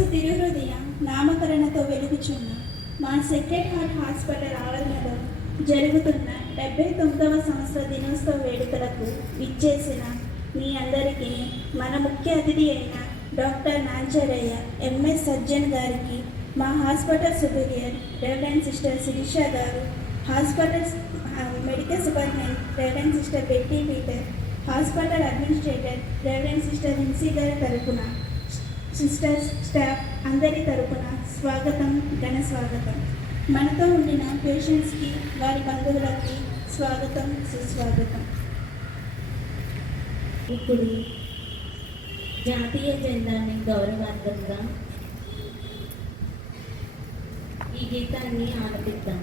యేసు తిరుహృదయ నామకరణతో వెలుగుచున్న మా sacred heart hospital ఆవరణలో జరుగుతున్న 79వ సంవత్సర దినోత్సవ వేడుకలకు విచ్చేసిన మీ అందరికీ మన ముఖ్య అతిథి అయిన డాక్టర్ నాంచరయ్య ఎంఎస్ సర్జన్ గారికి, మా hospital superior reverend sister Sirisha గారు, hospital medical superintendent reverend sister Betty Peter, hospital administrator reverend sister Hinsey గారి తరపున, సిస్టర్స్, స్టాఫ్ అందరి తరపున స్వాగతం, ఘన స్వాగతం. మనతో ఉండిన పేషెంట్స్కి, వారి బంధువులకి స్వాగతం, సుస్వాగతం. ఇప్పుడు జాతీయ జెండాని గౌరవార్థంగా ఈ గీతాన్ని ఆలపిద్దాం.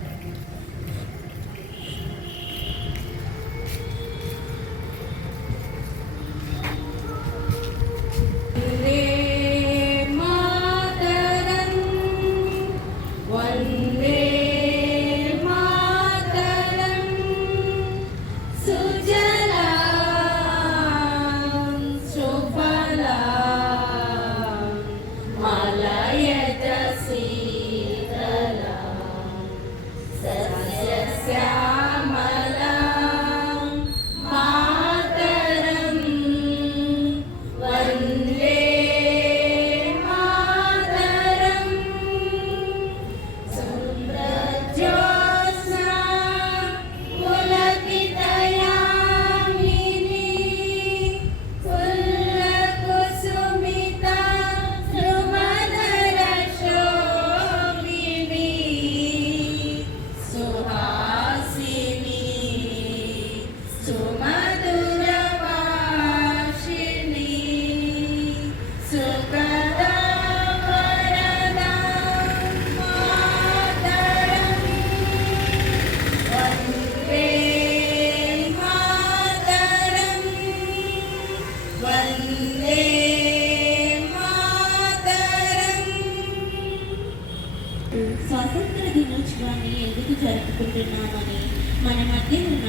స్వాతంత్ర దినోత్సవాన్ని ఎందుకు జరుపుకుంటున్నామని మన మధ్య ఉన్న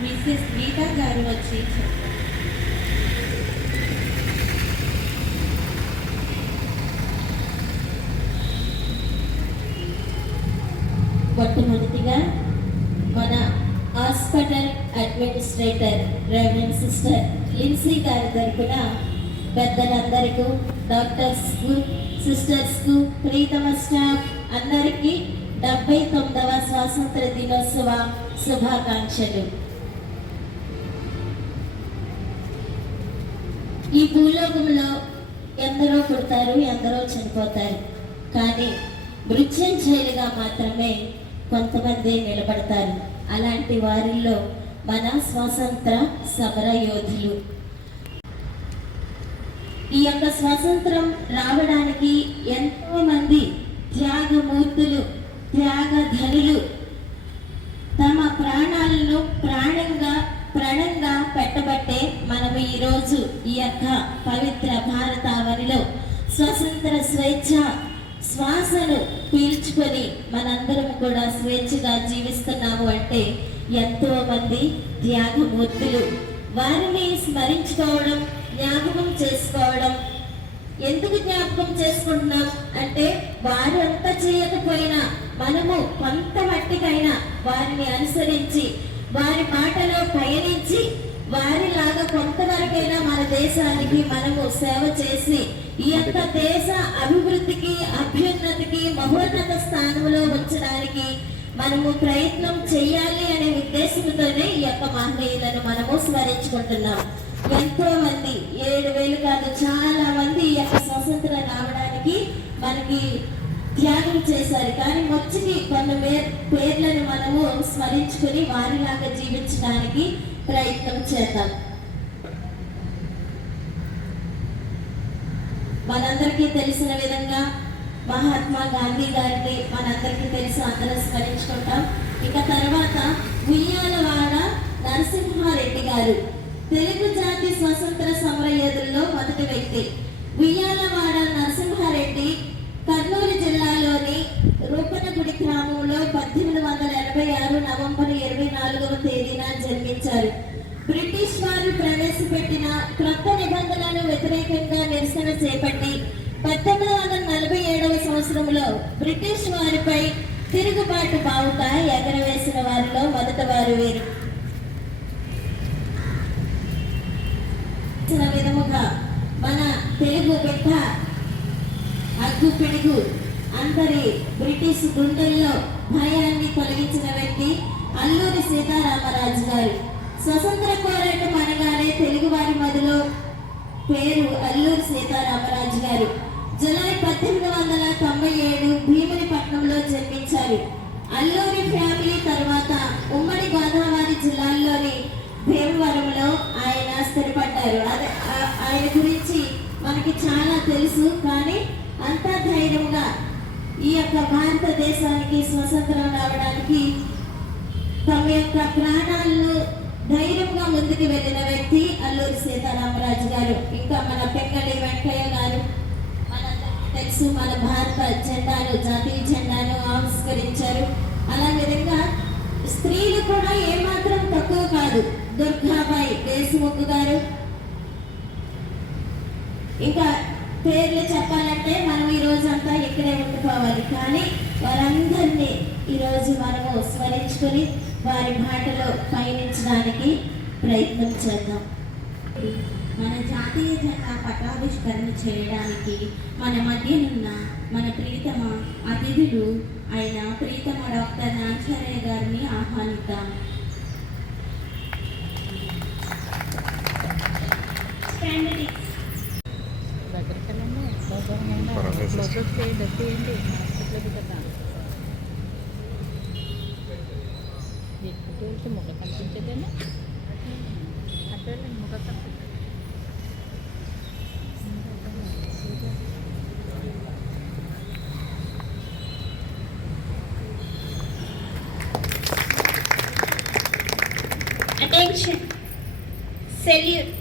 మిస్సెస్ గీతా గారు వచ్చి చెప్పారు. మొట్టమొదటిగా మన hospital administrator reverend sister Hinsey గారి తరపున పెద్దలందరికీ, డాక్టర్స్కు, సిస్టర్స్కు, ప్రీతమ స్టాఫ్ అందరికీ 79వ స్వాతంత్ర దినోత్సవ శుభాకాంక్షలు. ఈ భూలోకంలో ఎందరో పుడతారు, ఎందరో చనిపోతారు. కానీ మృత్యుంజయులుగా మాత్రమే కొంతమంది నిలబడతారు. అలాంటి వారిలో మన స్వాతంత్ర సమర యోధులు. ఈ యొక్క స్వాతంత్రం రావడానికి ఎంతో మంది త్యాగమూర్తులు, త్యాగధనులు తమ ప్రాణాలను ప్రాణంగా పెట్టబట్టే మనము ఈరోజు ఈ యొక్క పవిత్ర భారతావనిలో స్వతంత్ర స్వేచ్ఛ శ్వాసను పీల్చుకొని మనందరం కూడా స్వేచ్ఛగా జీవిస్తున్నాము అంటే ఎంతో మంది త్యాగమూర్తులు. వారిని స్మరించుకోవడం, జ్ఞాపకం చేసుకోవడం. ఎందుకు జ్ఞాపకం చేసుకుంటున్నాం అంటే వారు అంతా చేయకపోయినా మనము కొంత మట్టికైనా వారిని అనుసరించి, వారి మాటలో పయనించి, వారిలాగా కొంతవరకైనా మన దేశానికి మనము సేవ చేసి ఈ యొక్క దేశ అభివృద్ధికి, అభ్యున్నతికి, మహోన్నత స్థానంలో ఉంచడానికి మనము ప్రయత్నం చేయాలి అనే ఉద్దేశంతోనే ఈ యొక్క మహనీయులను మనము స్మరించుకుంటున్నాం. ఎంతో మంది, 7,000 కాదు, చాలా మంది ఈ యొక్క స్వాతంత్రం రావడానికి మనకి త్యాగం చేశారు. కానీ వచ్చి కొన్ని పేర్లను మనము స్మరించుకుని వారిలాగా జీవించడానికి ప్రయత్నం చేద్దాం. మనందరికీ తెలిసిన విధంగా మహాత్మా గాంధీ గారిని మనందరికీ తెలుసు, అందరం స్మరించుకుంటాం. ఇక తర్వాత ఉయ్యాలవాడ నరసింహారెడ్డి గారు తెలుగు జాతి స్వతంత్ర సమర యోధుల్లో మొదటి వ్యక్తి. ఉయ్యాలవాడ నరసింహారెడ్డి కర్నూలు జిల్లాలోని రూపనగుడి గ్రామంలో 1886 నవంబర్ 24వ తేదీన జన్మించారు. బ్రిటిష్ వారు ప్రవేశపెట్టిన క్రొత్త నిబంధనలను వ్యతిరేకంగా నిరసన చేపట్టి 1940 సంవత్సరంలో బ్రిటిష్ వారిపై తిరుగుబాటు బావుట ఎగరవేసిన వారిలో మొదట వారు వీరు. విధముగా మన తెలుగు బిడ్డ అగ్గు పిడుగు అందరి బ్రిటిష్ గుండెల్లో భయాన్ని తొలగించిన వ్యక్తి అల్లూరి సీతారామరాజు గారు. స్వతంత్ర పోరాటం అనగానే తెలుగు వారి మధ్యలో పేరు అల్లూరి సీతారామరాజు గారు. జూలై 1897 భీమునిపట్నంలో జన్మించారు. అల్లూరి ఫ్యామిలీ తర్వాత ఉమ్మడి గోదావరి జిల్లాల్లోని భీమవరంలో ఆయన స్థిరపడ్డారు. ఆయన గురించి మనకి చాలా తెలుసు. కానీ అంత ధైర్యంగా ఈ యొక్క భారతదేశానికి స్వతంత్రం రావడానికి తమ యొక్క ప్రాణాలను ధైర్యంగా ముందుకు వెళ్ళిన వ్యక్తి అల్లూరి సీతారామరాజు గారు. ఇంకా మన పెంగళి వెంకయ్య గారు మనందరికీ తెలుసు, మన భారత జెండాను, జాతీయ జెండాను ఆవిష్కరించారు. అలా విధంగా స్త్రీలు కూడా ఏమాత్రం తక్కువ కాదు. దుర్గాబాయి దేశముఖ్ గారు, ఇంకా పేర్లు చెప్పాలంటే మనం ఈ రోజు అంతా ఇక్కడే ఉండిపోవాలి. కానీ వారందరినీ ఈరోజు మనము స్మరించుకొని వారి బాటలో పయనించడానికి ప్రయత్నం చేద్దాం. మన జాతీయ జెండా పటావిష్కరణ చేయడానికి మన మధ్యనున్న మన ప్రీతమ అతిథులు అయిన ప్రీతమ డాక్టర్ నాంచారయ్య గారిని ఆహ్వానిద్దాం. ముఖ కనిపించేదేనా అట్లా ముఖ కనిపించదు. Attention, salute.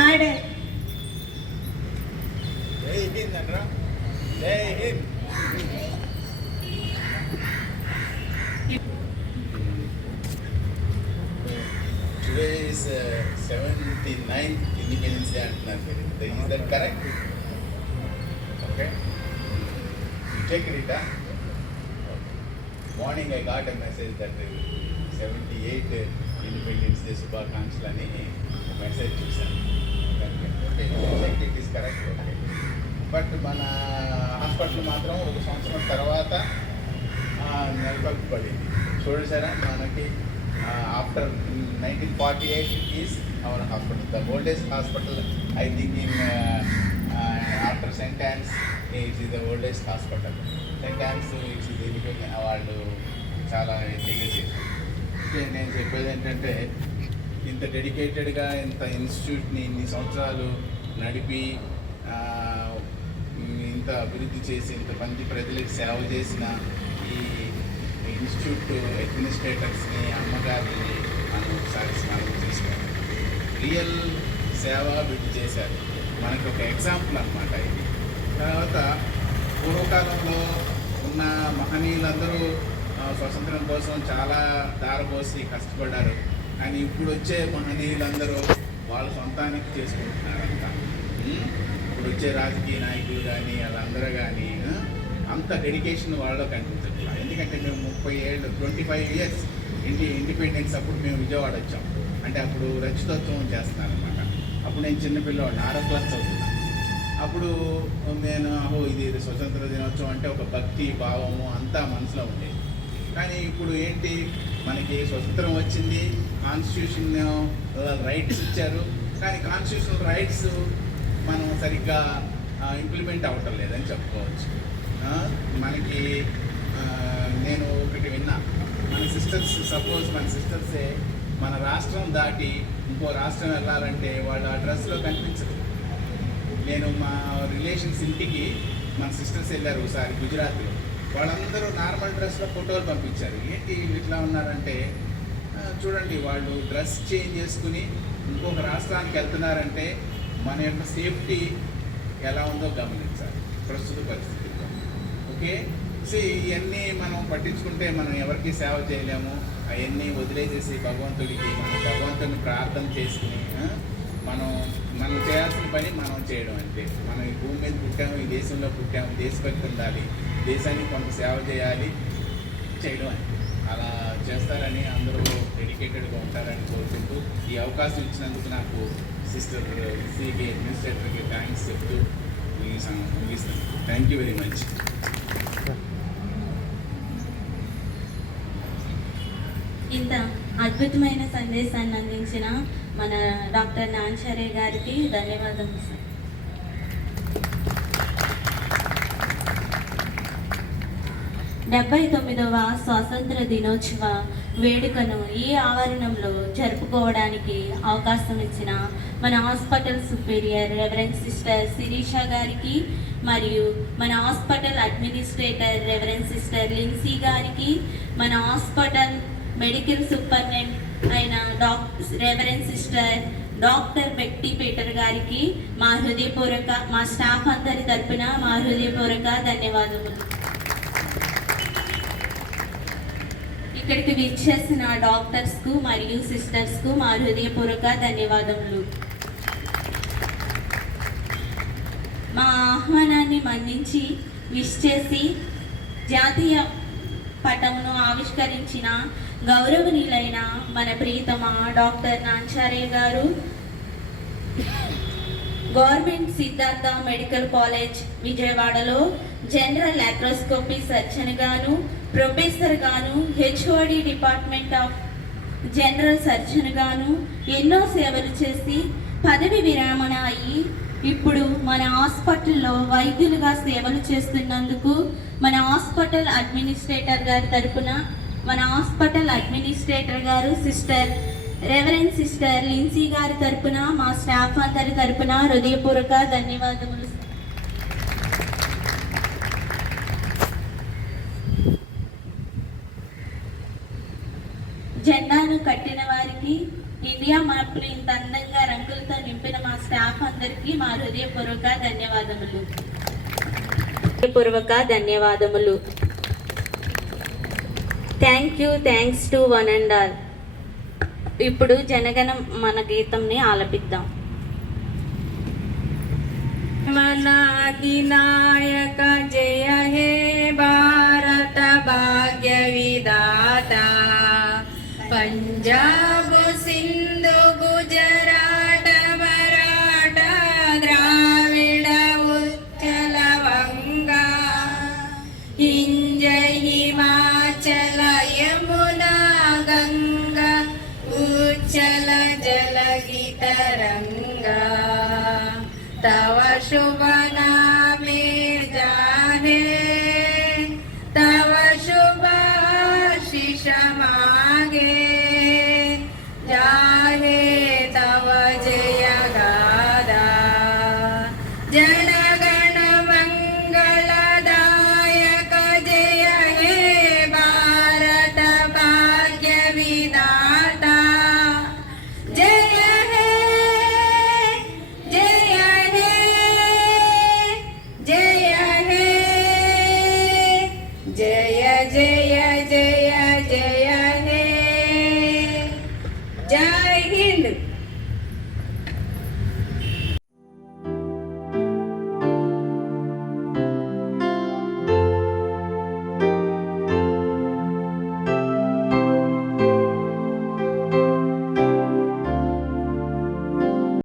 Order. Jai Hind, Andra. Jai Hind. Today is 79th Independence Day. Is that correct? Okay. You check it, huh? Morning I got a message that 78 Independence Day Shubhakankshalu ani message చూసాను. Check it is correct. Okay. But మన hospital మాత్రం ఒక సంవత్సరం తర్వాత నెలకొల్పబడింది. చూడసారా మనకి after 1948 is our hospital the oldest hospital. I think in after Saint yawns it's the oldest hospital. Saint yawns it's దీనికి వాళ్ళు చాలా ఎన్నిగా చేశారు. నేను చెప్పేది ఏంటంటే ఇంత డెడికేటెడ్గా ఇంత ఇన్స్టిట్యూట్ని ఇన్ని సంవత్సరాలు నడిపి ఇంత అభివృద్ధి చేసి ఇంతమంది ప్రజలకు సేవ చేసిన ఈ ఇన్స్టిట్యూట్ అడ్మినిస్ట్రేటర్స్ని, అమ్మగారిని మనం ఒకసారి స్నానం చేసుకోవాలి. రియల్ సేవ వీళ్ళు చేశారు. మనకు ఒక ఎగ్జాంపుల్ అన్నమాట ఇది. తర్వాత పూర్వకాలంలో ఉన్న మహనీయులందరూ స్వతంత్రం కోసం చాలా దారపోసి కష్టపడ్డారు. కానీ ఇప్పుడు వచ్చే మహనీయులందరూ వాళ్ళ సొంతానికి చేసుకుంటున్నారంట. ఇప్పుడు వచ్చే రాజకీయ నాయకులు కానీ వాళ్ళందరూ కానీ అంత డెడికేషన్ వాళ్ళలో కనిపించట్లేదు. ఎందుకంటే మేము 25 years ఇండిపెండెన్స్ అప్పుడు మేము విజయవాడ వచ్చాం. అంటే అప్పుడు రచితోత్సవం చేస్తున్నారనమాట. అప్పుడు నేను చిన్నపిల్లవాడిని 6వ క్లాస్ చదువుతున్నాను. అప్పుడు నేను ఇది స్వతంత్ర దినోత్సవం అంటే ఒక భక్తి భావము అంతా మనసులో ఉండేది. కానీ ఇప్పుడు ఏంటి, మనకి స్వతంత్రం వచ్చింది, కాన్స్టిట్యూషన్ రైట్స్ ఇచ్చారు. కానీ కాన్స్టిట్యూషనల్ రైట్స్ మనం సరిగ్గా ఇంప్లిమెంట్ అవ్వటం లేదని చెప్పుకోవచ్చు. మనకి నేను ఒకటి విన్నా, మన సిస్టర్సే మన రాష్ట్రం దాటి ఇంకో రాష్ట్రం వెళ్ళాలంటే వాళ్ళ అడ్రస్లో కనిపించదు. నేను మా రిలేషన్స్ ఇంటికి మన సిస్టర్స్ వెళ్ళారు ఒకసారి గుజరాత్లో. వాళ్ళందరూ నార్మల్ డ్రెస్లో ఫోటోలు పంపించారు. ఏంటి ఇట్లా ఉన్నారంటే, చూడండి వాళ్ళు డ్రెస్ చేంజ్ చేసుకుని ఇంకొక రాష్ట్రానికి వెళ్తున్నారంటే మన యొక్క సేఫ్టీ ఎలా ఉందో గమనించాలి ప్రస్తుత పరిస్థితుల్లో. ఓకే, సో ఇవన్నీ మనం పట్టించుకుంటే మనం ఎవరికి సేవ చేయలేము. అవన్నీ వదిలేసేసి భగవంతుడిని ప్రార్థన చేసుకుని మనం మనం చేయాల్సిన పని మనం చేయడం అంతే. మనం ఈ భూమి మీద పుట్టాము, ఈ దేశంలో పుట్టాము, దేశభక్తి ఉండాలి, దేశానికి కొంత సేవ చేయాలి, చేయడం అంతే. అలా చేస్తారని అందరూ డెడికేటెడ్గా ఉంటారని కోరుకుంటూ ఈ అవకాశం ఇచ్చినందుకు నాకు సిస్టర్ ఈసీకి అడ్మినిస్ట్రేటర్కి థ్యాంక్స్ చెప్తూ ముగిస్తాను. Thank you very much. ఇంత అద్భుతమైన సందేశాన్ని అందించిన మన డాక్టర్ నాన్సరే గారికి ధన్యవాదాలు సార్. డెబ్బై 99వ స్వాతంత్ర దినోత్సవ వేడుకను ఈ ఆవరణంలో జరుపుకోవడానికి అవకాశం ఇచ్చిన మన hospital superior reverend sister Shirisha గారికి మరియు మన hospital administrator reverend sister Lincy గారికి, మన హాస్పిటల్ మెడికల్ సూపరింటెండెంట్ అయిన reverend sister doctor Betty Peter గారికి మా స్టాఫ్ అందరి తరపున మా హృదయపూర్వక ధన్యవాదములు. ఇక్కడికి విచ్చేసిన డాక్టర్స్కు మరియు సిస్టర్స్కు మా హృదయపూర్వక ధన్యవాదములు. మా ఆహ్వానాన్ని మన్నించి విష్ చేసి జాతీయ పటమును ఆవిష్కరించిన గౌరవనీయులైన మన ప్రియతమ డాక్టర్ నాన్సరే గారు, గవర్నమెంట్ సిద్ధార్థ మెడికల్ కాలేజ్ విజయవాడలో జనరల్ లాప్రోస్కోపీ సర్జన్ గాను, ప్రొఫెసర్ గాను, HOD department of general surgeon గాను ఎన్నో సేవలు చేసి పదవి విరమణ అయ్యి ఇప్పుడు మన హాస్పిటల్లో వైద్యులుగా సేవలు చేస్తున్నందుకు మన హాస్పిటల్ అడ్మినిస్ట్రేటర్ గారి తరపున మన హాస్పిటల్ అడ్మినిస్ట్రేటర్ గారు సిస్టర్ రెవరెండ్ సిస్టర్ లిన్సీ గారి తరపున మా స్టాఫ్ అందరి తరపున హృదయపూర్వక ధన్యవాదములు. జెండాను కట్టిన వారికి, ఇండియా మ్యాప్ను ఇంత అందంగా రంగులతో నింపిన మా స్టాఫ్ అందరికీ మా హృదయపూర్వక ధన్యవాదములు. Thanks to one and all. ఇప్పుడు జనగణ మన గీతంని ఆలపిద్దాం. మన అధినాయక జయ హే భారత భాగ్య విధాత పంజాబ్